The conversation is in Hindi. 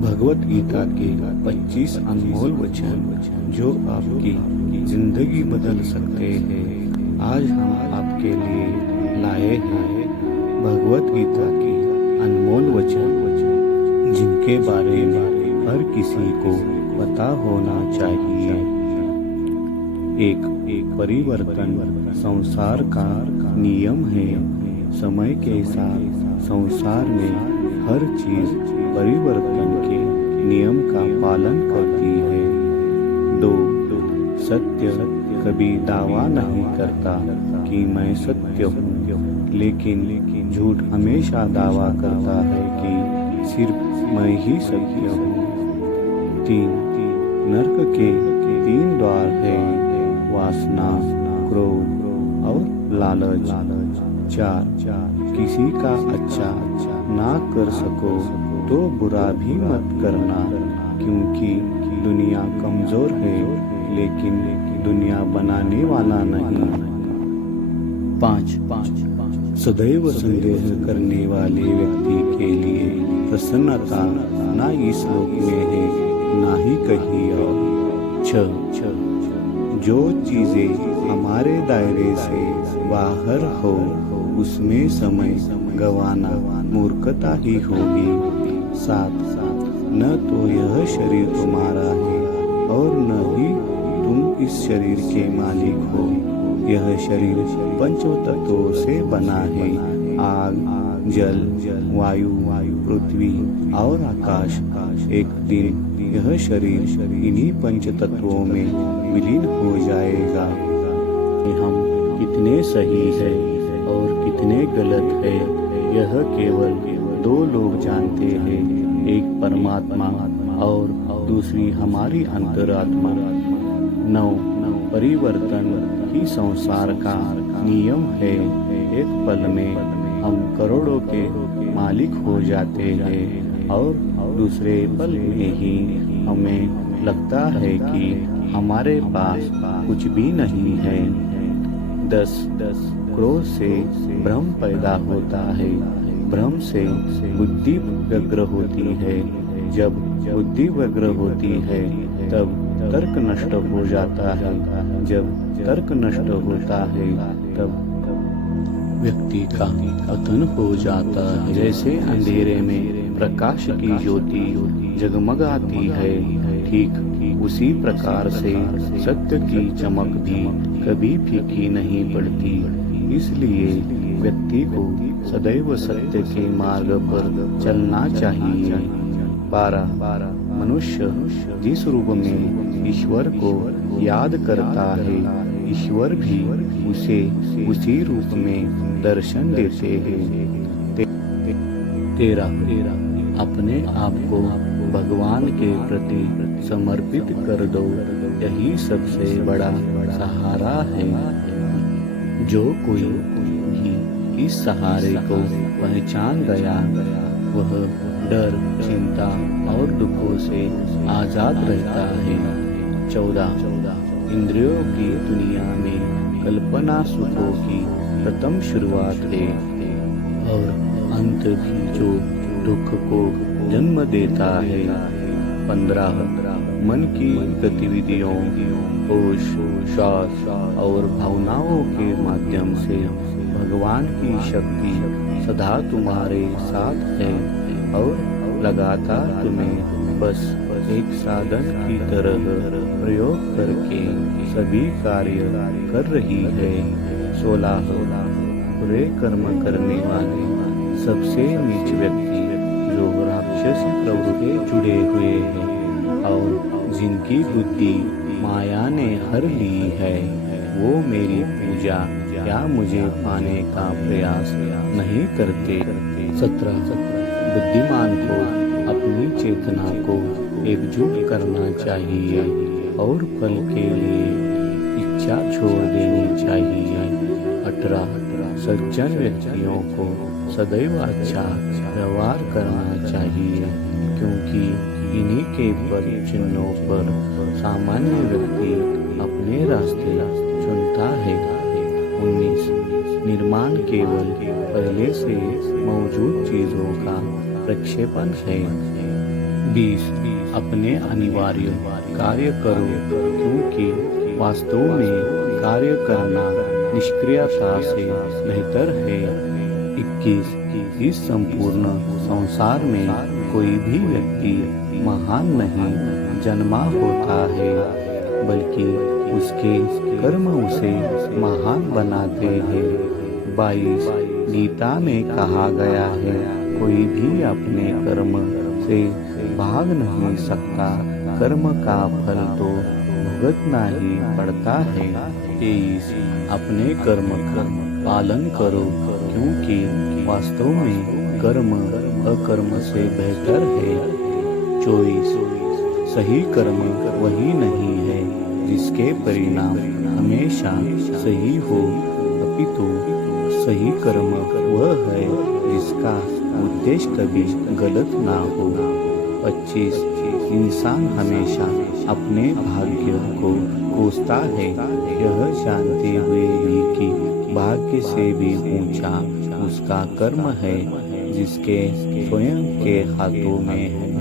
भगवत गीता के 25 अनमोल वचन जो आपकी जिंदगी बदल सकते हैं। आज हम आपके लिए लाए हैं भगवत गीता के अनमोल वचन जिनके बारे में हर किसी को पता होना चाहिए। एक परिवर्तन संसार का नियम है। समय के साथ संसार में हर चीज परिवर्तन के नियम का पालन करती है। 2 सत्य कभी दावा नहीं करता कि मैं सत्य हूँ, लेकिन झूठ हमेशा दावा करता है कि सिर्फ मैं ही सत्य हूँ। 3 नरक के 3 द्वार हैं, वासना, क्रोध और लालच। 4 किसी का अच्छा ना कर सको तो बुरा भी मत करना, क्योंकि दुनिया कमजोर है लेकिन दुनिया बनाने वाला नहीं। 5 सदैव संदेह करने वाले व्यक्ति के लिए प्रसन्नता ना इस लोक में है ना ही कहीं और। 6 जो चीजें हमारे दायरे से बाहर हो उसमें समय गंवाना मूर्खता ही होगी। 7 न तो यह शरीर तुम्हारा है और न ही तुम इस शरीर के मालिक हो। यह शरीर पंच तत्वों से बना है, आग, जल, वायु, पृथ्वी और आकाश। एक दिन यह शरीर इन्हीं पंच तत्वों में विलीन हो जाएगा। हम कितने सही है और कितने गलत है यह केवल 2 लोग जानते हैं, एक परमात्मा और दूसरी हमारी अंतरात्मा। 9 परिवर्तन ही संसार का नियम है। एक पल में हम करोड़ों के मालिक हो जाते हैं और दूसरे पल में ही हमें लगता है कि हमारे पास कुछ भी नहीं है। 10 क्रोध से भ्रम पैदा होता है, भ्रम से बुद्धि व्यग्र होती है, जब बुद्धि व्यग्र होती है तब तर्क नष्ट हो जाता है, जब तर्क नष्ट होता है तब व्यक्ति का पतन हो जाता है। जैसे अंधेरे में प्रकाश की ज्योति जगमगाती है, ठीक उसी प्रकार से सत्य की चमक भी कभी फीकी नहीं पड़ती। इसलिए व्यक्ति को सदैव सत्य के मार्ग पर चलना चाहिए। 12 मनुष्य जिस रूप में ईश्वर को याद करता है, ईश्वर भी उसे उसी रूप में दर्शन देते हैं। 13 अपने आप को भगवान के प्रति समर्पित कर दो, यही सबसे बड़ा सहारा है। जो कोई भी इस सहारे को पहचान गया वह डर, चिंता और दुखों से आजाद रहता है। 14 इंद्रियों की दुनिया में कल्पना सुखों की प्रथम शुरुआत है और अंत भी जो दुख को जन्म देता है। 15 मन की गतिविधियों, होश, श्वास और भावनाओं के माध्यम से भगवान की शक्ति सदा तुम्हारे साथ है और लगातार तुम्हें बस एक साधन की तरह प्रयोग करके सभी कार्य कर रही है। 16 बुरे कर्म करने वाले सबसे नीच व्यक्ति जो राक्षसी प्रवृत्ति जुड़े हुए हैं और जिनकी बुद्धि माया ने हर ली है, वो मेरी पूजा या मुझे पाने का प्रयास नहीं करते। 17 बुद्धिमान को अपनी चेतना को एकजुट करना चाहिए और पल के लिए इच्छा छोड़ देनी चाहिए। 18 सज्जन व्यक्तियों को सदैव अच्छा व्यवहार करना चाहिए, क्योंकि इन्हीं के पद चिन्हों पर सामान्य व्यक्ति अपने रास्ते चुनता है। 19 निर्माण केवल पहले से मौजूद चीजों का प्रक्षेपण है। 20 अपने अनिवार्य कार्य करो, क्योंकि वास्तव में कार्य करना निष्क्रियता से बेहतर है। 21 इस संपूर्ण संसार में कोई भी व्यक्ति महान नहीं जन्मा होता है, बल्कि उसके कर्म उसे महान बनाते हैं। 22 गीता में कहा गया है, कोई भी अपने कर्म से भाग नहीं सकता, कर्म का फल तो भुगतना ही पड़ता है। 23 अपने कर्म का पालन करो, क्योंकि वास्तव में कर्म अकर्म से बेहतर है। 24 सही कर्म वही नहीं है जिसके परिणाम हमेशा सही हो, अपितु सही कर्म वह है जिसका उद्देश्य कभी गलत ना हो। 25 इंसान हमेशा अपने भाग्य को कोसता है, यह जानते हुए भी कि भाग्य से भी ऊंचा उसका कर्म है, जिसके स्वयं के हाथों में है।